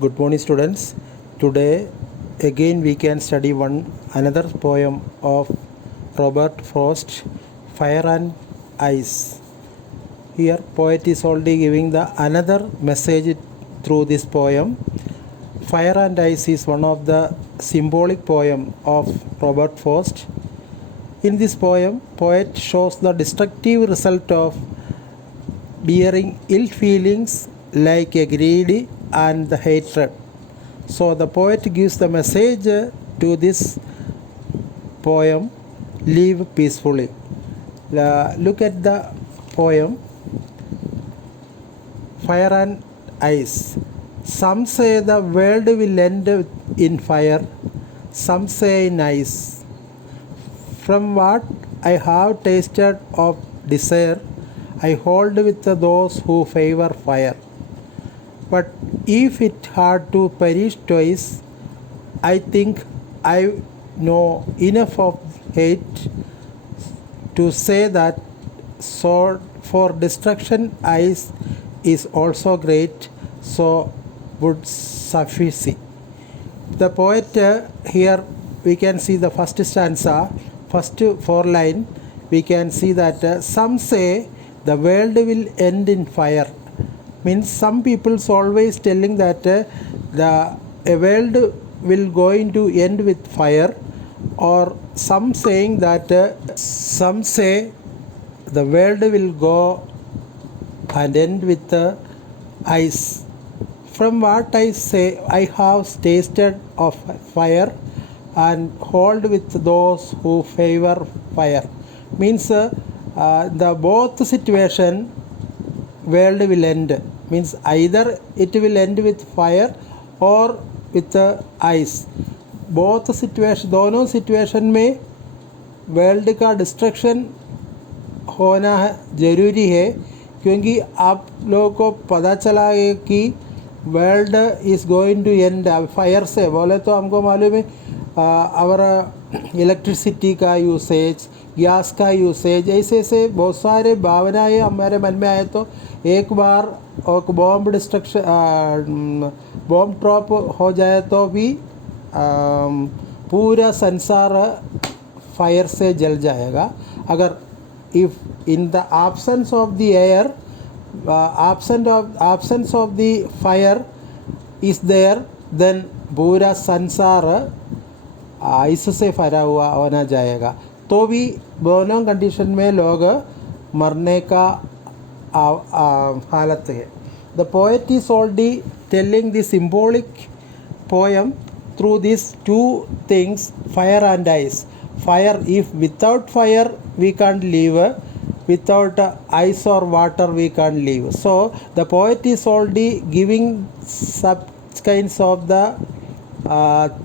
Good morning, students. Today again we can study another poem of Robert Frost, Fire and Ice. Here poet is already giving the another message through this poem. Fire and Ice is one of the symbolic poem of Robert Frost. In this poem, poet shows the destructive result of bearing ill feelings like a greedy and the hatred. So the poet gives the message to this poem, live peacefully. Look at the poem, Fire and Ice. Some say the world will end in fire, some say in ice. From what I have tasted of desire, I hold with those who favor fire. But if it had to perish twice, I think I know enough of hate to say that sword for destruction ice is also great, so would suffice. The poet here we can see the first stanza, first four line, we can see that some say the world will end in fire. Means some people's always telling that the world will going to end with fire, or some saying that some say the world will go and end with ice. From what I say, I have tasted of fire and hold with those who favor fire. Means the both situation world will end. Means either it will end with fire or with ice. Both situation, दोनों situation में world का destruction होना है ज़रूरी है, क्योंकि आप लोगों को पता चला है कि world is going to end fire से। बोले तो हमको मालूम है और इलेक्ट्रिसिटी का यूसेज, गैस का यूसेज, ऐसे ऐसे बहुत सारे भावनाएं हमारे मन में आए तो एक बार और बॉम्ब डिस्ट्रक्शन बॉम्ब ड्रॉप हो जाए तो भी पूरा संसार फायर से जल जाएगा। अगर if in the absence of the air, absence of the fire is there, then पूरा संसार इससे भरा हुआ होना जाएगा। तो भी दोनों कंडीशन में लोग मरने का हालत है। The poet is already telling the symbolic poem through these two things, fire and ice. Fire, if without fire we can't live, without ice or water we can't live. So the poet is already giving such kinds of the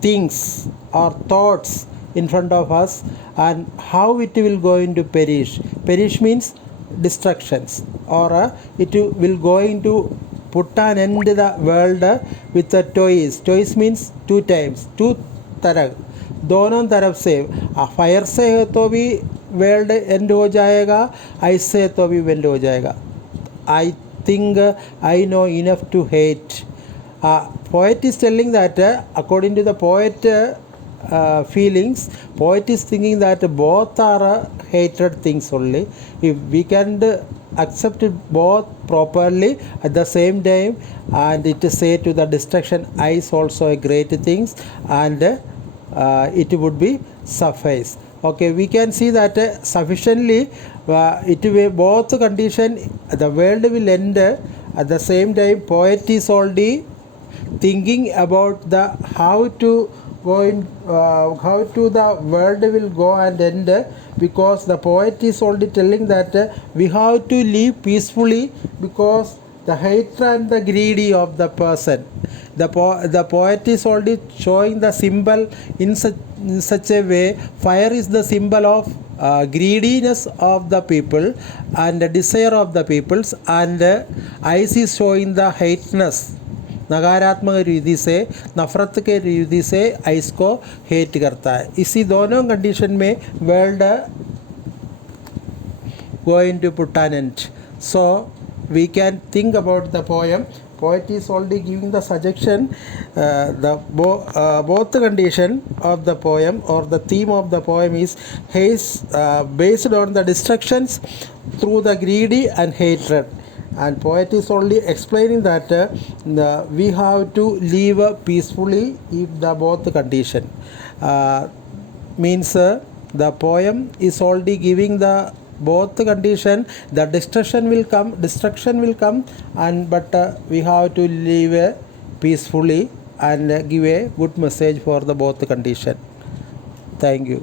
things or thoughts in front of us, and how it will going to perish. Perish means destructions, or it will going to put an end to the world with the toys. Toys means two times, two तरह, दोनों तरफ से। Fire से है तो भी world and हो जाएगा, आइस से तो भी एंड हो जाएगा। I think I know enough to hate. Poet is telling that according to the poet feelings, poet is thinking that both are hated things only. If we can accept it both properly at the same time, and it is say to the destruction is also a great things, and it would be suffice. Okay, we can see that sufficiently it will both condition, the world will end. At the same time, poet is already thinking about the how to go in, how to the world will go and end, because the poet is already telling that we have to live peacefully, because the hatred and the greedy of the person. The poet is already showing the symbol in such a way. Fire is the symbol of greediness of the people and the desire of the peoples, and ice is showing the hateness, नकारात्मक रीति से, नफ़रत के रीति से ice को hate करता है। इसी दोनों कंडीशन में world going to put an end. So we can think about the poem. poet is already giving the suggestion, both the condition of the poem or the theme of the poem is based on the destructions through the greedy and hatred. And poet is only explaining that we have to live peacefully if the both condition means the poem is already giving the both the condition, the destruction will come, and but we have to live peacefully and give a good message for the both condition. Thank you.